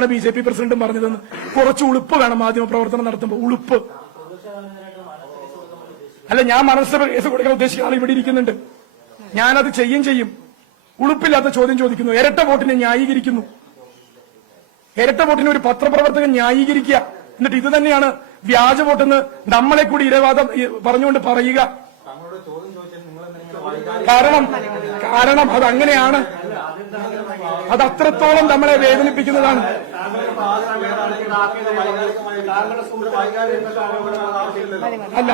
ആണ് B J P പ്രസിഡന്റും പറഞ്ഞതെന്ന്. കുറച്ച് ഉളുപ്പ് വേണം മാധ്യമ പ്രവർത്തനം നടത്തുമ്പോൾ ഉളുപ്പ്. അല്ല ഞാൻ മനസ്സ് കേസ് കൊടുക്കാൻ ഉദ്ദേശിക്കുന്ന ആൾ ഇവിടെ ഇരിക്കുന്നുണ്ട്. ഞാനത് ചെയ്യും ചെയ്യും. ഉളുപ്പില്ലാത്ത ചോദ്യം ചോദിക്കുന്നു. ഇരട്ട വോട്ടിനെ ന്യായീകരിക്കുന്നു. ഇരട്ട വോട്ടിനെ ഒരു പത്രപ്രവർത്തകൻ ന്യായീകരിക്കുക. എന്നിട്ട് ഇത് തന്നെയാണ് വ്യാജ വോട്ടെന്ന് നമ്മളെ കൂടി ഇരവാദം പറഞ്ഞുകൊണ്ട് പറയുക. കാരണം കാരണം അത് അങ്ങനെയാണ്. അത് അത്രത്തോളം നമ്മളെ വേദനിപ്പിക്കുന്നതാണ്. അല്ല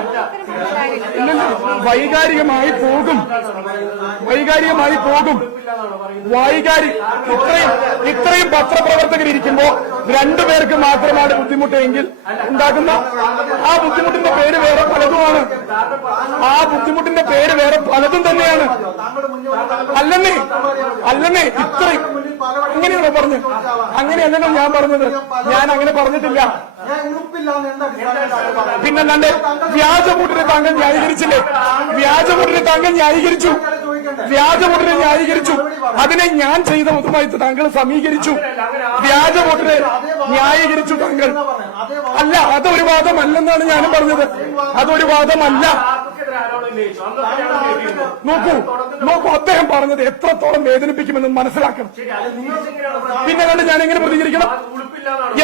ഇല്ലല്ല വൈകാരികമായി പോകും. വൈകാരികമായി പോകും. വൈകാരി പത്രപ്രവർത്തകർ ഇരിക്കുമ്പോ രണ്ടുപേർക്ക് മാത്രമാണ് ബുദ്ധിമുട്ട് ബുദ്ധിമുട്ടെങ്കിൽ ഉണ്ടാക്കുന്ന ആ ബുദ്ധിമുട്ടിന്റെ പേര് വേറെ പലതുമാണ്. ആ ബുദ്ധിമുട്ടിന്റെ പേര് വേറെ പലതും തന്നെയാണ്. അല്ലെന്നേ അല്ലെന്നേ ഇത്രയും അങ്ങനെയാണോ പറഞ്ഞു? അങ്ങനെയല്ലല്ലോ ഞാൻ പറഞ്ഞത്. ഞാൻ അങ്ങനെ പറഞ്ഞിട്ടില്ല? പിന്നല്ലാണ്ട് വ്യാജവോട്ടിനെ താങ്കൾ ന്യായീകരിച്ചില്ലേ? വ്യാജവോട്ടിനെ താങ്കൾ ന്യായീകരിച്ചു. വ്യാജവോട്ടിനെ ന്യായീകരിച്ചു. അതിനെ ഞാൻ ചെയ്ത മുഖമായിട്ട് താങ്കൾ സമീകരിച്ചു. വ്യാജവോട്ടിനെ ന്യായീകരിച്ചു താങ്കൾ. അല്ല അതൊരു വാദമല്ലെന്നാണ് ഞാനും പറഞ്ഞത്. അതൊരു വാദമല്ല. നോക്കൂ നോക്കൂ അദ്ദേഹം പറഞ്ഞത് എത്രത്തോളം വേദനിപ്പിക്കുമെന്ന് മനസ്സിലാക്കണം. പിന്നെ കണ്ട് ഞാൻ എങ്ങനെ പ്രതികരിക്കണം?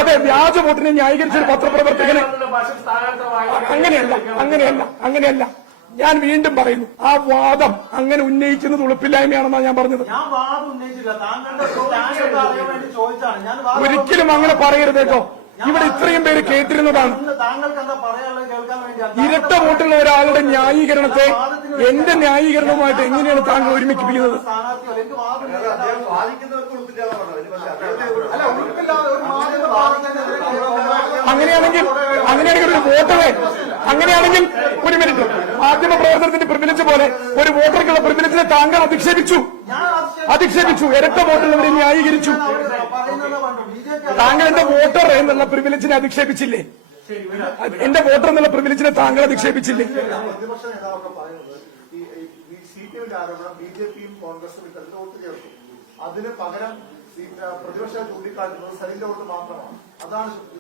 അതെ വ്യാജ വോട്ടിനെ ന്യായീകരിച്ച ഒരു പത്രപ്രവർത്തകന്. അങ്ങനെയല്ല അങ്ങനെയല്ല അങ്ങനെയല്ല. ഞാൻ വീണ്ടും പറയുന്നു ആ വാദം അങ്ങനെ ഉന്നയിക്കുന്നത് ഉളുപ്പില്ലായ്മയാണെന്നാണ് ഞാൻ പറഞ്ഞത്. ഞാൻ വാദം ഉന്നയിച്ചില്ല താങ്കളുടെ സ്റ്റാൻഡ് അറിയാൻ വേണ്ടി ചോദിച്ചാണ് ഞാൻ വാദം ഒരിക്കലും അങ്ങനെ പറയരുത് കേട്ടോ. ഇവിടെ ഇത്രയും പേര് കേട്ടിരുന്നതാണ്. ഇരട്ട വോട്ടുള്ള ഒരാളുടെ ന്യായീകരണത്തെ എന്റെ ന്യായീകരണവുമായിട്ട് എങ്ങനെയാണ് താങ്കൾ ഒരുമിപ്പിക്കുന്നത്? അങ്ങനെയാണെങ്കിൽ അങ്ങനെയാണെങ്കിൽ ഒരു വോട്ടറെ അങ്ങനെയാണെങ്കിൽ ഒരു മിനിറ്റ് മാധ്യമ പ്രവർത്തനത്തിന്റെ പ്രിവിലേജ് പോലെ ഒരു വോട്ടർക്കുള്ള പ്രിവിലേജിനെ താങ്കൾ അധിക്ഷേപിച്ചു. അധിക്ഷേപിച്ചു. ഇരട്ട വോട്ടുള്ളവരെ ന്യായീകരിച്ചു. താങ്കൾ എന്റെ വോട്ടർ എന്നുള്ള പ്രിവിലേജിനെ അധിക്ഷേപിച്ചില്ലേ? എന്റെ വോട്ടർ എന്നുള്ള പ്രിവിലേജിനെ താങ്കൾ അധിക്ഷേപിച്ചില്ലേ? കോൺഗ്രസും അതിന് പകരം പ്രതിപക്ഷം ചൂണ്ടിക്കാട്ടുന്നത് സലിന്റെ വോട്ട് മാത്രമാണ്. അതാണ്